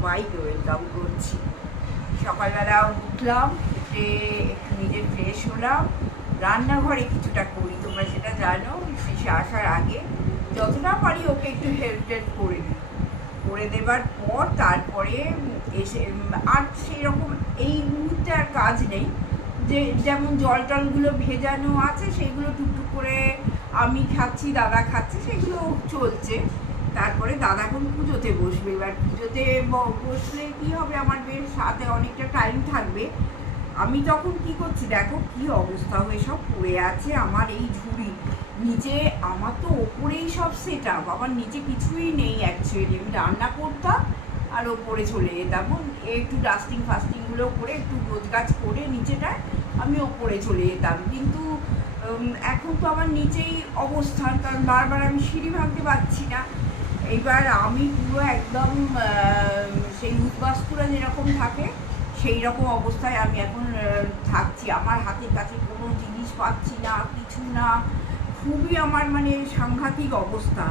সবাইকে ওয়েলকাম করছি। সকালবেলা উঠলাম, উঠে একটু নিজে ফ্রেশ হলাম। রান্নাঘরে কিছুটা করি, তোমরা সেটা জানো শেষে আসার আগে। যতটা পারি ওকে একটু হেল্প টেল্প করে দিই। করে দেবার পর তারপরে এসে, আর সেই রকম এই মুহূর্তে আর কাজ নেই। যে যেমন জল টলগুলো ভেজানো আছে, সেগুলো টুকটুক করে আমি খাচ্ছি, দাদা খাচ্ছে, সেগুলো চলছে। তারপরে দাদা এখন পুজোতে বসবে। এবার পুজোতে বসলে কি হবে? আমার বেশ সাথে অনেকটা টাইম থাকবে। আমি তখন কি করছি দেখো, কি অবস্থা হয়ে সব পড়ে আছে আমার এই ঝুড়ি। নিচে আমার তো ওপরেই সব সেট আপ আমার নিচে কিছুই নেই অ্যাকচুয়ালি আমি রান্না করতাম আর ওপরে চলে যেতাম। একটু ডাস্টিং ফাস্টিংগুলো করে একটু গোছগাছ করে নিচেটা আমি ওপরে চলে যেতাম। কিন্তু এখন তো আমার নিচেই অবস্থান, কারণ বারবার আমি সিঁড়ি ভাঙতে পারছি না। এইবার আমি পুরো একদম সেই উদ্বাস্তুরা যেরকম থাকে, সেই রকম অবস্থায় আমি এখন থাকছি। আমার হাতের কাছে কোনো জিনিস পাচ্ছি না, কিছু না। খুবই আমার মানে সাংঘাতিক অবস্থা।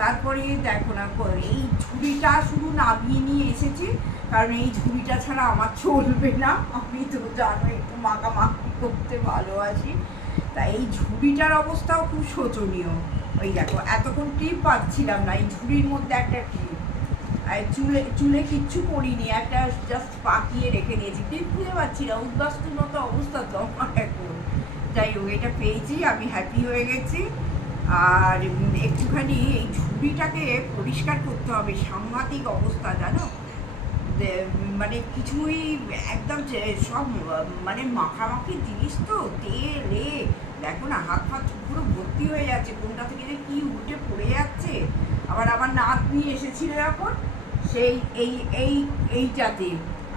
তারপরে দেখো না এই ঝুড়িটা শুধু নামিয়ে নিয়ে এসেছি, কারণ এই ঝুড়িটা ছাড়া আমার চলবে না। আমি তো জানো একটু মাখামাখি করতে ভালোবাসি। তা এই ঝুড়িটার অবস্থাও খুব শোচনীয়। ওই দেখো, এতক্ষণ টিপ পাচ্ছিলাম না, এই ঝুড়ির মধ্যে একটা আর চুলে চুলে কিচ্ছু করিনি, একটা জাস্ট পাকিয়ে রেখে দিয়েছি। টিপ খুঁজে পাচ্ছি না উদ্বাস্তুর মতো অবস্থা তো আমার এখন। যাই হোক, এটা পেয়েছি, আমি হ্যাপি হয়ে গেছি। আর একটুখানি এই ঝুড়িটাকে পরিষ্কার করতে হবে, সাংঘাতিক অবস্থা, জানো? মানে কিছুই একদম সব মানে মাখামাখি জিনিস তো, তেল, এ দেখো না, হাত ফাত পুরো ভর্তি হয়ে যাচ্ছে, কোনটা থেকে যে কি উঠে পড়ে যাচ্ছে। আবার আমার নিয়ে এসেছিল এখন, সেই, এই এই, এইটাতে।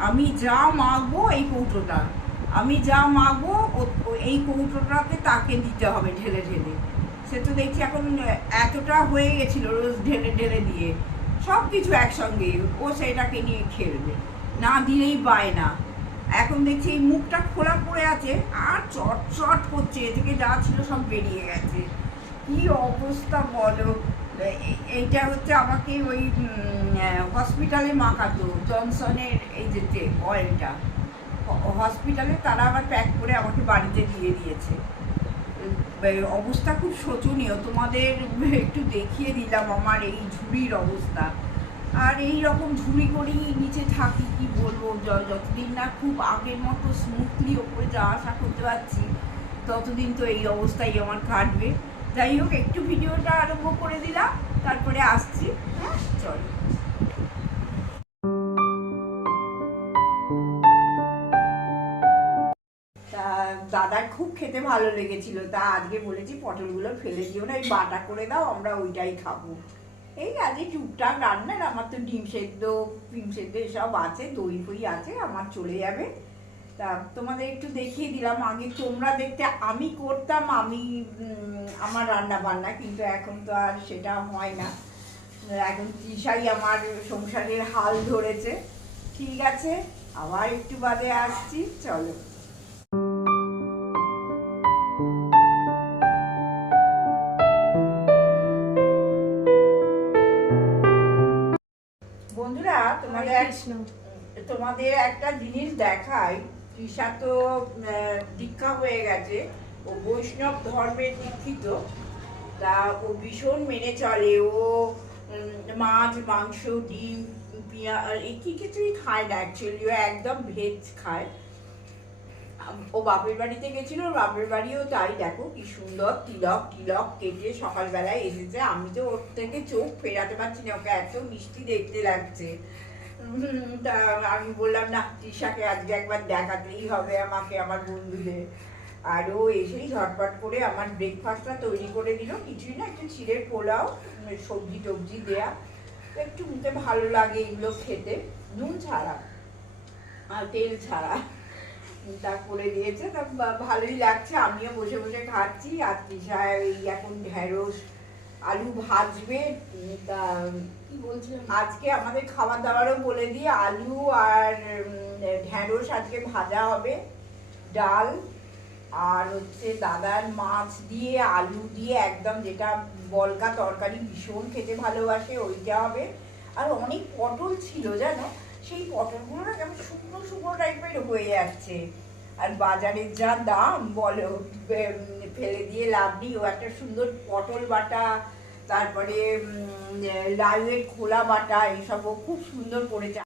আমি যা মাখবো এই কৌটোটা। আমি যা মাখবো এই কৌটোটাকে তাকে দিতে হবে ঢেলে ঢেলে। সে তো দেখছি এখন এতটা হয়ে গেছিল রোজ ঢেলে ঢেলে দিয়ে। সব কিছু একসঙ্গে, ও সেটাকে নিয়ে খেলবে। না দিলেই পায় না। এখন দেখছি এই মুখটা খোলা পড়ে আছে আর চট চট করছে, এ থেকে যা ছিল সব বেরিয়ে গেছে। কি অবস্থা বলো? এইটা হচ্ছে আমাকে ওই হসপিটালে মাখাতো, জনসনের এই যে তে- অয়েলটা হসপিটালে তারা আবার প্যাক করে আমাকে বাড়িতে দিয়ে দিয়েছে। অবস্থা খুব শোচনীয়। তোমাদের একটু দেখিয়ে দিলাম আমার এই ঝুড়ির অবস্থা। আর এই রকম ঝুড়ি করেই নিচে থাকি, কি বলব যতদিন না খুব আগের মতো স্মুথলি ওপরে যাওয়া আসা করতে পারছি, ততদিন তো এই অবস্থাই আমার কাটবে। যাই হোক, একটু ভিডিওটা আরম্ভ করে দিলাম, তারপরে আসছি হ্যাঁ চলো। দাদার খুব খেতে ভালো লেগেছিল, তা আজকে বলেছি পটলগুলো ফেলে দিও না, এই বাটা করে দাও, আমরা ওইটাই খাব। এই আজকে টুকটাক রান্নার, আমার তো ডিম সেদ্ধ ডিম সেদ্ধ সব আছে, দই ফই আছে, আমার চলে যাবে। তা তোমাদের একটু দেখিয়ে দিলাম, আগে তোমরা দেখতে, আমি করতাম, আমি আমার রান্না বান্না কিন্তু এখন তো আর সেটা হয় না। এখন তৃষাই আমার সংসারের হাল ধরেছে। ঠিক আছে, আবার একটু বাদে আসছি, চলো। বন্ধুরা তোমাদের তোমাদের একটা জিনিস দেখাই তৃষা তো দীক্ষা হয়ে গেছে। ও বৈষ্ণব ধর্মে দীক্ষিত। তা ও ভীষণ মেনে চলে। ও মাছ মাংস ডিম পিঁয়া এই কি কিছুই খায় না অ্যাকচুয়ালি ও একদম ভেজ খায়। ও বাপের বাড়িতে গেছিল, ওর বাপের বাড়িও তাই, দেখো কি সুন্দর তিলক তিলক কেটে সকালবেলায় এসেছে। আমি তো ওর থেকে চোখ ফেরাতে পারছি না, ওকে এত মিষ্টি দেখতে লাগছে। তা আমি বললাম, না, তৃষাকে আজকে একবার দেখাতেই হবে আমাকে, আমার বন্ধুদের। আর ও এসেই ঝটপট করে আমার ব্রেকফাস্টটা তৈরি করে দিল। কিছুই না, একটু চিড়ের পোলাও, সবজি টবজি দেয়া। একটু মুখে ভালো লাগে এগুলো খেতে। নুন ছাড়া, আর তেল ছাড়া। তা করে দিয়েছে। তা ভালোই লাগছে। আমিও বসে বসে খাচ্ছি। আর তৃষা এই এখন ঢেঁড়স আলু ভাজবে। তা কি বলছিলাম? আজকে আমাদের খাবার দাবারও বলে দিই আলু আর ঢেঁড়স আজকে ভাজা হবে। ডাল আর হচ্ছে দাদার মাছ দিয়ে আলু দিয়ে একদম যেটা বলকা তরকারি ভীষণ খেতে ভালোবাসে ওইটা হবে। আর অনেক পটল ছিল জানো? সেই পটলগুলো না কেমন শুকনো শুকনো টাইপের হয়ে যাচ্ছে। আর বাজারের যা দাম, বলো ফেলে দিয়ে লাভ নেই। ও একটা সুন্দর পটল বাটা, তারপরে লাউয়ের খোলা বাটা, এসবও খুব সুন্দর করেছে।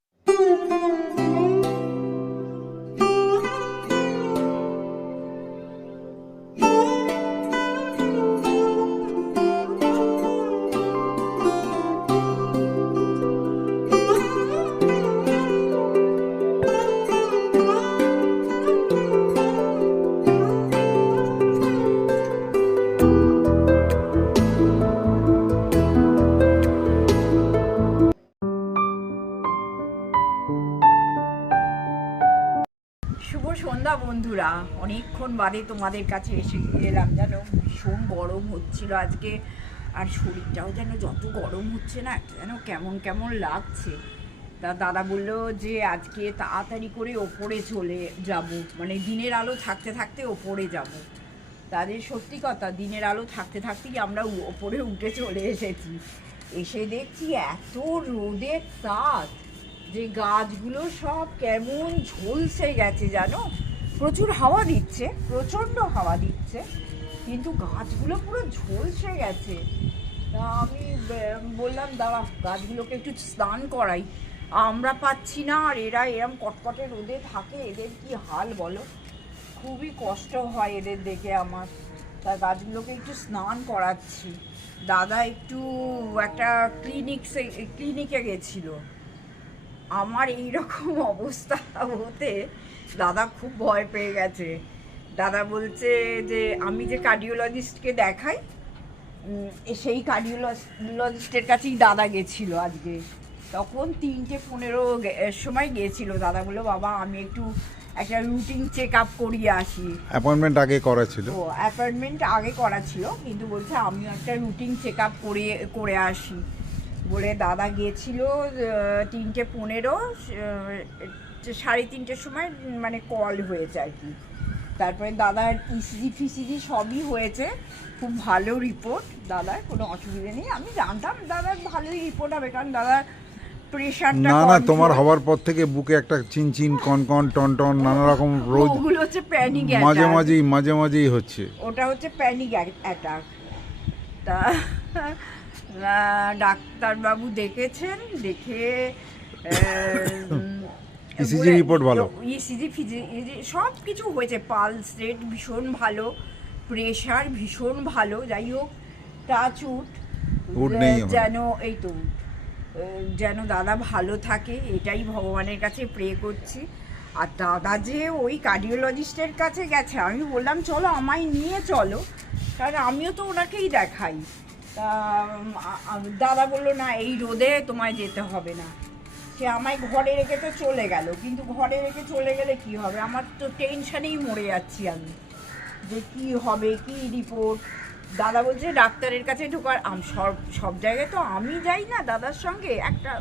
বন্ধুরা, অনেকক্ষণ বাদে তোমাদের কাছে এসে এলাম। যেন ভীষণ গরম হচ্ছিল আজকে, আর শরীরটাও যেন যত গরম হচ্ছে না, যেন কেমন কেমন লাগছে। তা দাদা বলল যে, আজকে তাড়াতাড়ি করে ওপরে চলে যাব। মানে দিনের আলো থাকতে থাকতে ওপরে যাব। তাদের সত্যি কথা, দিনের আলো থাকতে থাকতেই আমরা ওপরে উঠে চলে এসেছি। এসে দেখছি এত রোদের তাপ, যে গাছগুলো সব কেমন ঝলসে গেছে, জানো? প্রচুর হাওয়া দিচ্ছে, প্রচণ্ড হাওয়া দিচ্ছে, কিন্তু গাছগুলো পুরো ঝলসে গেছে। আমি বললাম, দাঁড়া, গাছগুলোকে একটু স্নান করাই। আমরা পাচ্ছি না, আর এরা এরম কটকটে রোদে থাকে, এদের কি হাল বলো? খুবই কষ্ট হয় এদের দেখে আমার। তা গাছগুলোকে একটু স্নান করাচ্ছি। দাদা একটু একটা ক্লিনিক ক্লিনিকে গেছিল। আমার এই রকম অবস্থা হতে দাদা খুব ভয় পেয়ে গেছে। দাদা বলছে যে আমি যে কার্ডিওলজিস্টকে দেখাই সেই কার্ডিওলজিস্টের কাছেই দাদা গেছিল আজকে। তখন তিনটে পনেরো সময় গিয়েছিল। দাদা বলল বাবা আমি একটু একটা রুটিন চেক আপ করিয়ে আসি। অ্যাপয়েন্টমেন্ট আগে করা ছিল? ও অ্যাপয়েন্টমেন্ট আগে করা ছিল কিন্তু বলছে আমিও একটা রুটিন চেক আপ করে করে আসি। বলে দাদা গিয়েছিল তিনটে পনেরো সাড়ে তিনটের সময় মানে কল হয়েছে আর কি। তারপরে দাদার ইসিজি ফিসিজি সবই হয়েছে। খুব ভালো রিপোর্ট দাদার কোনো অসুবিধা নেই। আমি জানতাম দাদার ভালোই রিপোর্ট হবে কারণ দাদার প্রেশারটা না না তোমার হওয়ার পর থেকে বুকে একটা চিনচিন কনকন টনটন নানা রকম রোজ ওগুলো হচ্ছে প্যানিক মাঝে মাঝেই মাঝে মাঝেই হচ্ছে। ওটা হচ্ছে প্যানিক অ্যাটাক তা ডাক্তারবাবু দেখেছেন? দেখে ECG report ভালো? ইসিজি ফিজি সব কিছু হয়েছে। পালস রেট ভীষণ ভালো প্রেশার ভীষণ ভালো যাই হোক। যেন এই তো যেন দাদা ভালো থাকে এটাই ভগবানের কাছে প্রে করছি। আর দাদা যে ওই কার্ডিওলজিস্টের কাছে গেছে আমি বললাম চলো আমায় নিয়ে চলো। কারণ আমিও তো ওনাকেই দেখাই। তা দাদা বলল না এই রোদে তোমায় যেতে হবে না। সে আমায় ঘরে রেখে তো চলে গেল, কিন্তু ঘরে রেখে চলে গেলে কি হবে? আমার তো টেনশানেই মরে যাচ্ছি আমি। যে কি হবে, কি রিপোর্ট দাদা বলছে, ডাক্তারের কাছে ঢোকার আম, সব সব জায়গায় তো আমি যাই না দাদার সঙ্গে, একটা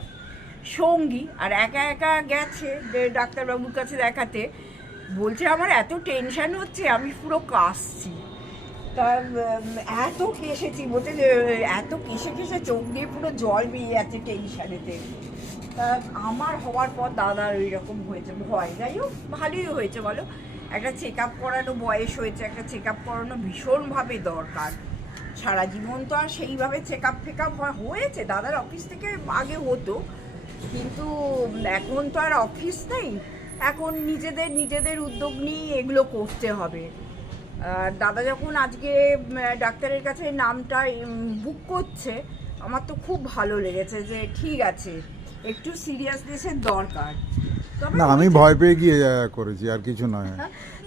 সঙ্গী। আর একা একা গেছে যে ডাক্তারবাবুর কাছে দেখাতে। বলছে, আমার এত টেনশন হচ্ছে, আমি পুরো কাশছি। তা এত কেসেছি বলতে, এত কেসে কেসে চোখ দিয়ে পুরো জল বেরিয়ে যাচ্ছে টেনশানেতে তা আমার হওয়ার পর দাদার ওই রকম হয়েছে, ভয়। যাই হোক, ভালোই হয়েছে বলো। একটা চেক আপ করানো বয়স হয়েছে, একটা চেক আপ করানো ভীষণভাবে দরকার। সারা জীবন তো আর সেইভাবে চেক আপ ফেক আপ হয়েছে। দাদার অফিস থেকে আগে হতো। কিন্তু এখন তো আর অফিস নেই। এখন নিজেদের নিজেদের উদ্যোগ নিয়ে এগুলো করতে হবে। দাদা যখন আজকে ডাক্তারের কাছে নামটা বুক করছে, আমার তো খুব ভালো লেগেছে যে ঠিক আছে। একটু সিরিয়াসনেসের দরকার। না আমি ভয় পেয়ে গিয়ে করেছি আর কিছু নয়।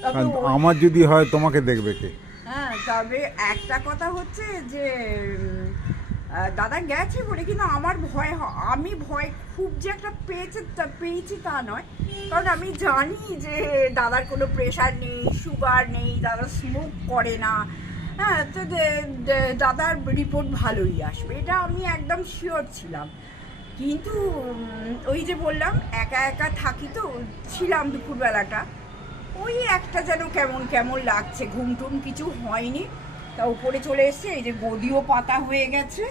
কারণ আমার যদি হয় তোমাকে দেখবে কে? হ্যাঁ তবে একটা কথা হচ্ছে যে দাদা গেছে বলে কিন্তু আমার ভয় আমি ভয় খুব যে একটা পেয়েছে তা- পেয়েছি তা নয়। কারণ আমি জানি যে দাদার কোনো প্রেশার নেই সুগার নেই দাদা স্মোক করে না। হ্যাঁ তো দাদার রিপোর্ট ভালোই আসবে। এটা আমি একদম শিওর ছিলাম। কিন্তু ওই যে বললাম একা একা থাকি তো ছিলাম দুপুরবেলাটা। ওই একটা যেন কেমন কেমন লাগছে। ঘুম টুম কিছু হয়নি। তা উপরে চলে এসছে এই যে গদিও পাতা হয়ে গেছে।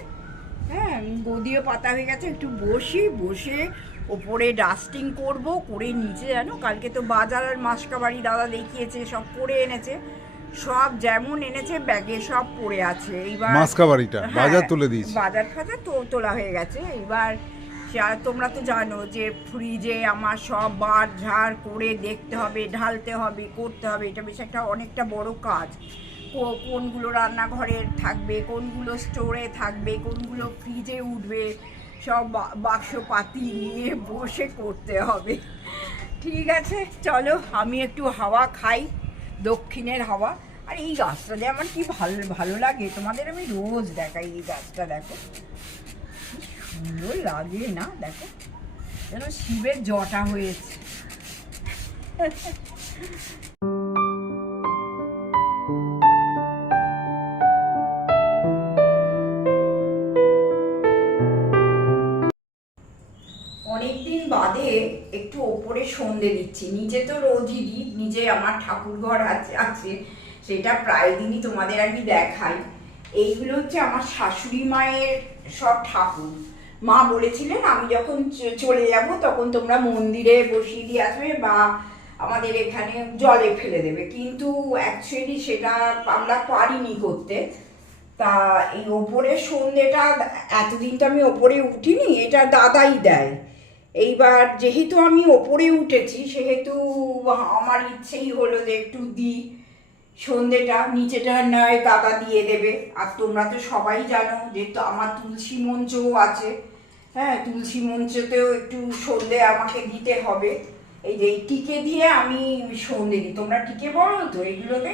হ্যাঁ গদিও পাতা হয়ে গেছে একটু বসি বসে ওপরে ডাস্টিং করব করে নিচে জানো কালকে তো বাজার আর মাসকাবাড়ি দাদা দেখিয়েছে সব করে এনেছে। সব যেমন এনেছে ব্যাগে সব পড়ে আছে। এইবার মাসকা বাড়িটা হ্যাঁ, বাজার তুলে দিয়েছি। বাজার ফাজার তো তোলা হয়ে গেছে। এবার সে- তোমরা তো জানো যে ফ্রিজে আমার সব বার ঝাড় করে দেখতে হবে, ঢালতে হবে, করতে হবে। এটা বেশ একটা অনেকটা বড় কাজ। কোনগুলো রান্নাঘরে থাকবে, কোনগুলো স্টোরে থাকবে, কোনগুলো ফ্রিজে উঠবে, সব বাক্স পাতি নিয়ে বসে করতে হবে। ঠিক আছে, চলো, আমি একটু হাওয়া খাই, দক্ষিণের হাওয়া। আর এই গাছটা যে আমার কি ভালো ভালো লাগে, তোমাদের আমি রোজ দেখাই এই গাছটা, দেখো। লাগে না, দেখো। যেন শিবের জটা হয়েছে। অনেকদিন বাদে একটু ওপরে সন্ধে দিচ্ছি। নিজে তো রোজই দিই নিচে আমার ঠাকুর ঘর আছে আছে। সেটা প্রায় দিনই তোমাদের আর কি দেখাই। এইগুলো হচ্ছে আমার শাশুড়ি মায়ের সব ঠাকুর। মা বলেছিলেন, আমি যখন চলে যাব, তখন তোমরা মন্দিরে বসিয়ে দিয়ে আসবে বা আমাদের এখানে জলে ফেলে দেবে। কিন্তু অ্যাকচুয়ালি সেটা আমরা পারিনি করতে। তা এই ওপরে সন্ধ্যেটা এতদিন তো আমি ওপরে উঠিনি, এটা দাদাই দেয়। এইবার যেহেতু আমি ওপরে উঠেছি, সেহেতু আমার ইচ্ছেই হলো যে একটু দিই। সন্ধ্যেটা নিচেটা নয় দাদা দিয়ে দেবে। আর তোমরা তো সবাই জানো যে তো আমার তুলসী মঞ্চও আছে। হ্যাঁ তুলসী মঞ্চতেও একটু সন্ধে আমাকে দিতে হবে। এই যে এই টিকে দিয়ে আমি সন্ধে দিই। তোমরা টিকে বলো তো এগুলোতে?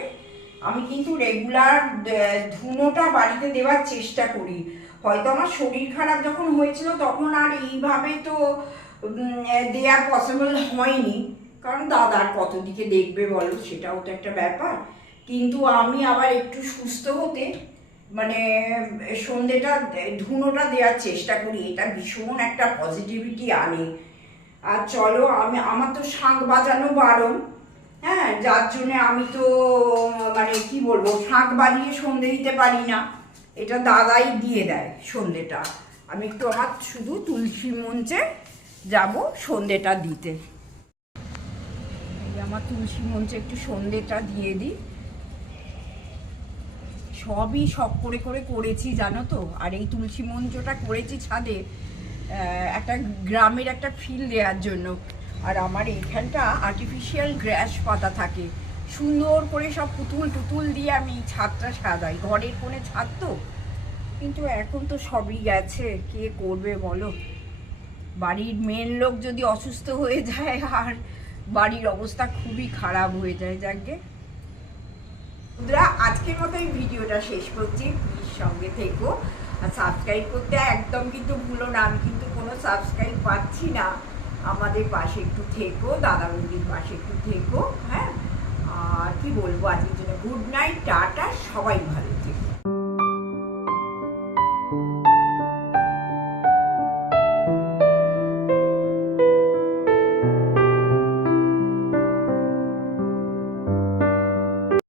আমি কিন্তু রেগুলার ধুনোটা বাড়িতে দেওয়ার চেষ্টা করি। হয়তো আমার শরীর খারাপ যখন হয়েছিল তখন আর এইভাবে তো দেয়া পসিবল হয়নি। কারণ দাদার কত দিকে দেখবে বলো? সেটাও তো একটা ব্যাপার। কিন্তু আমি আবার একটু সুস্থ হতে মানে সন্ধেটা, ধুনোটা দেওয়ার চেষ্টা করি। এটা ভীষণ একটা পজিটিভিটি আনে। আর চলো, আমি, আমার তো শাঁখ বাজানো বারণ। হ্যাঁ যার জন্যে আমি তো মানে কি বলব, শাঁখ বাজিয়ে সন্ধে দিতে পারি না। এটা দাদাই দিয়ে দেয় সন্ধেটা। আমি একটু আমার শুধু তুলসী মঞ্চে যাব সন্ধেটা দিতে। আমার তুলসী মঞ্চে একটু সন্ধেটা দিয়ে দিই। সবই শখ করে করে করেছি, জানো তো? আর এই তুলসী মঞ্চটা করেছি ছাদে একটা গ্রামের একটা ফিল দেওয়ার জন্য। আর আমার এইখানটা আর্টিফিশিয়াল গ্র্যাস পাতা থাকে। সুন্দর করে সব পুতুল টুতুল দিয়ে আমি ছাদটা সাজাই। ঘরের কোণে ছাদ তো? কিন্তু এখন তো সবই গেছে। কে করবে বলো? বাড়ির মেন লোক যদি অসুস্থ হয়ে যায়, আর বাড়ির অবস্থা খুবই খারাপ হয়ে যায়, যাকে বন্ধুরা, আজকের মতো এই ভিডিওটা শেষ করছি। প্লিজ সঙ্গে থেকো আর সাবস্ক্রাইব করতে একদম কিন্তু ভুলো না। আমি কিন্তু কোনো সাবস্ক্রাইব পাচ্ছি না। আমাদের পাশে একটু থেকো, দাদা বৌদির পাশে একটু থেকো হ্যাঁ? আর কি বলব, আজকের জন্য গুড নাইট টাটা, সবাই ভালো।